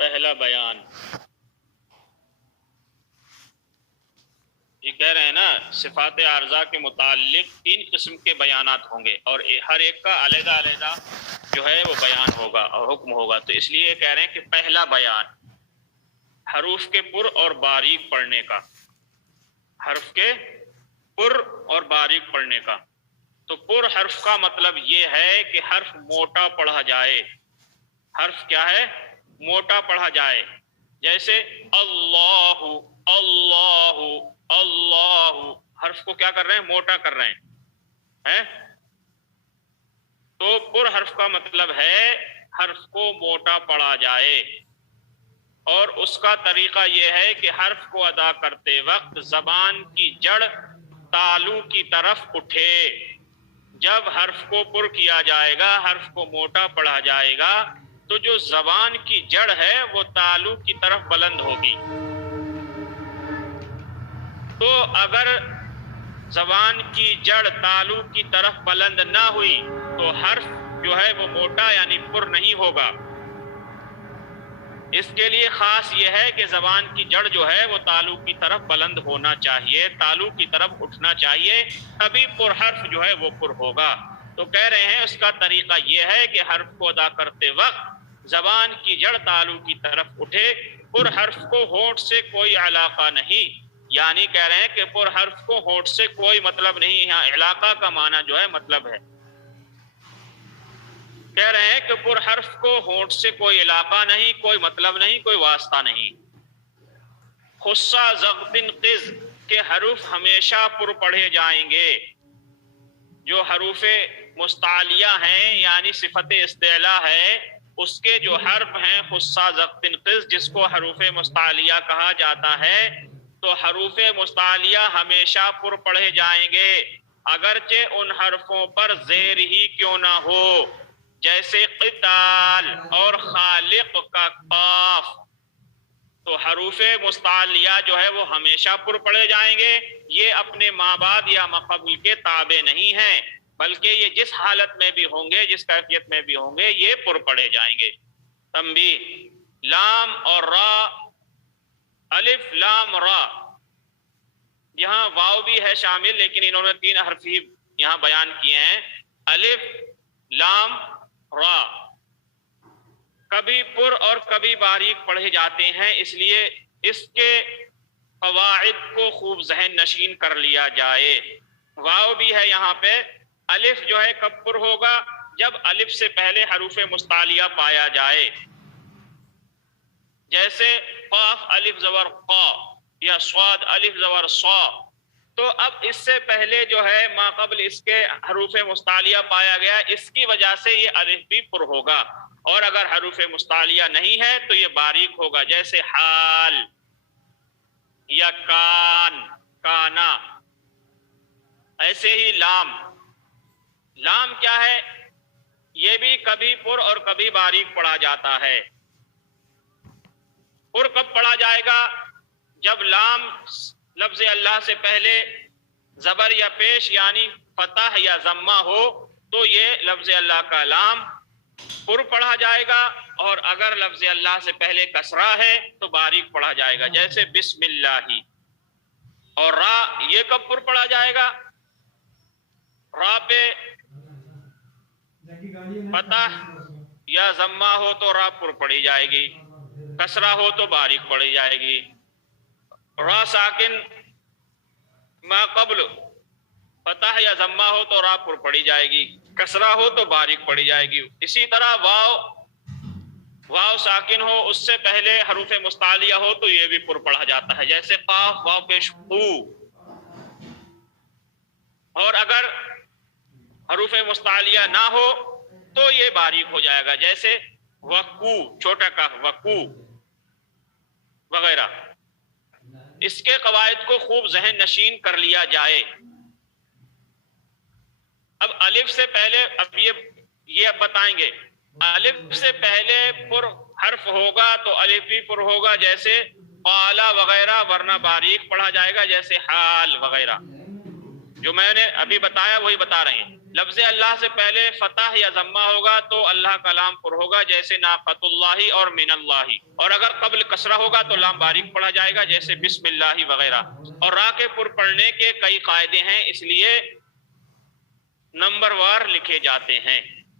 پہلا بیان، یہ کہہ رہے ہیں نا صفات عارضہ کے متعلق 3 قسم کے بیانات ہوں گے اور ہر ایک کا علیحدہ علیحدہ جو ہے وہ بیان ہوگا اور حکم ہوگا. تو اس لیے کہہ رہے ہیں کہ پہلا بیان حروف کے پر اور باریک پڑھنے کا، حرف کے پر اور باریک پڑھنے کا. تو پر حرف کا مطلب یہ ہے کہ حرف موٹا پڑھا جائے. حرف کیا ہے؟ موٹا پڑھا جائے. جیسے اللہ اللہ اللہ، حرف کو کیا کر رہے ہیں؟ موٹا کر رہے ہیں. تو پر حرف کا مطلب ہے حرف کو موٹا پڑھا جائے، اور اس کا طریقہ یہ ہے کہ حرف کو ادا کرتے وقت زبان کی جڑ تالو کی طرف اٹھے. جب حرف کو پر کیا جائے گا، حرف کو موٹا پڑھا جائے گا، تو جو زبان کی جڑ ہے وہ تالو کی طرف بلند ہوگی. تو اگر زبان کی جڑ تالو کی طرف بلند نہ ہوئی تو حرف جو ہے وہ موٹا یعنی پر نہیں ہوگا. اس کے لیے خاص یہ ہے کہ زبان کی جڑ جو ہے وہ تالو کی طرف بلند ہونا چاہیے، تالو کی طرف اٹھنا چاہیے، تبھی پر حرف جو ہے وہ پر ہوگا. تو کہہ رہے ہیں اس کا طریقہ یہ ہے کہ حرف کو ادا کرتے وقت زبان کی جڑ تالو کی طرف اٹھے. پر حرف کو ہونٹ سے کوئی علاقہ نہیں، یعنی کہہ رہے ہیں کہ پر حرف کو ہونٹ سے کوئی مطلب نہیں. یہاں علاقہ کا معنی جو ہے مطلب ہے. کہہ رہے ہیں کہ پر حرف کو ہونٹ سے کوئی علاقہ نہیں، کوئی مطلب نہیں، کوئی واسطہ نہیں. خصہ زغتن قز کے حروف ہمیشہ پر پڑھے جائیں گے. جو حروف مستعلیہ ہیں یعنی صفت استعلا ہے، اس کے جو حرف ہیں خصہ زغتن قز، جس کو حروف مستعلیہ کہا جاتا ہے، تو حروف مستعلیہ ہمیشہ پر پڑھے جائیں گے اگرچہ ان حرفوں پر زیر ہی کیوں نہ ہو. جیسے قتال اور خالق کا قاف. تو حروف مستعلیہ جو ہے وہ ہمیشہ پر پڑھے جائیں گے. یہ اپنے ما بعد یا ما قبل کے تابع نہیں ہیں، بلکہ یہ جس حالت میں بھی ہوں گے، جس کیفیت میں بھی ہوں گے، یہ پر پڑھے جائیں گے. تنبیہ: لام اور را، الف لام را، یہاں واو بھی ہے شامل، لیکن انہوں نے 3 حرف ہی یہاں بیان کیے ہیں. الف لام را کبھی پر اور کبھی باریک پڑھے جاتے ہیں، اس لیے اس کے قواعد کو خوب ذہن نشین کر لیا جائے. واو بھی ہے یہاں پہ. الف جو ہے کب پر ہوگا؟ جب الف سے پہلے حروف مستعلیہ پایا جائے. جیسے قاف الف زبر قا یا صاد الف زبر صا. تو اب اس سے پہلے جو ہے ما قبل اس کے حروف مستعلیہ پایا گیا، اس کی وجہ سے یہ الف بھی پر ہوگا. اور اگر حروف مستعلیہ نہیں ہے تو یہ باریک ہوگا، جیسے حال یا کان کانا. ایسے ہی لام. لام کیا ہے؟ یہ بھی کبھی پر اور کبھی باریک پڑھا جاتا ہے. پر کب پڑھا جائے گا؟ جب لام لفظ اللہ سے پہلے زبر یا پیش یعنی فتح یا ضمہ ہو تو یہ لفظ اللہ کا لام پر پڑھا جائے گا، اور اگر لفظ اللہ سے پہلے کسرہ ہے تو باریک پڑھا جائے گا، جیسے بسم اللہ. اور را یہ کب پر پڑھا جائے گا؟ را پہ فتح یا ضمہ ہو تو را پر پڑھی جائے گی، کسرہ ہو تو باریک پڑھی جائے گی. را ساکن ما قبل فتح یا ضمہ ہو تو را پر پڑھی جائے گی، کسرہ ہو تو باریک پڑھی جائے گی. اسی طرح واو ساکن ہو، اس سے پہلے حروف مستعلیہ ہو تو یہ بھی پر پڑھا جاتا ہے، جیسے قاف واو پیش قو. اور اگر حروف مستعلیہ نہ ہو تو یہ باریک ہو جائے گا، جیسے وقو چھوٹا کاف وقو وغیرہ. اس کے قواعد کو خوب ذہن نشین کر لیا جائے. اب الف سے پہلے یہ اب بتائیں گے. الف سے پہلے پر حرف ہوگا تو الف بھی پر ہوگا، جیسے قالا وغیرہ، ورنہ باریک پڑھا جائے گا، جیسے حال وغیرہ. جو میں نے ابھی بتایا وہی بتا رہے ہیں. لفظ اللہ سے پہلے فتح یا ضمہ ہوگا تو اللہ کا لام پر ہوگا، جیسے ناقۃ اللہ اور من اللہ، اور اگر قبل کسرہ ہوگا تو لام باریک پڑھا جائے گا، جیسے بسم اللہ وغیرہ۔ اور را کے پر پڑھنے کے کئی قاعدے ہیں، اس لیے نمبر وار لکھے جاتے ہیں۔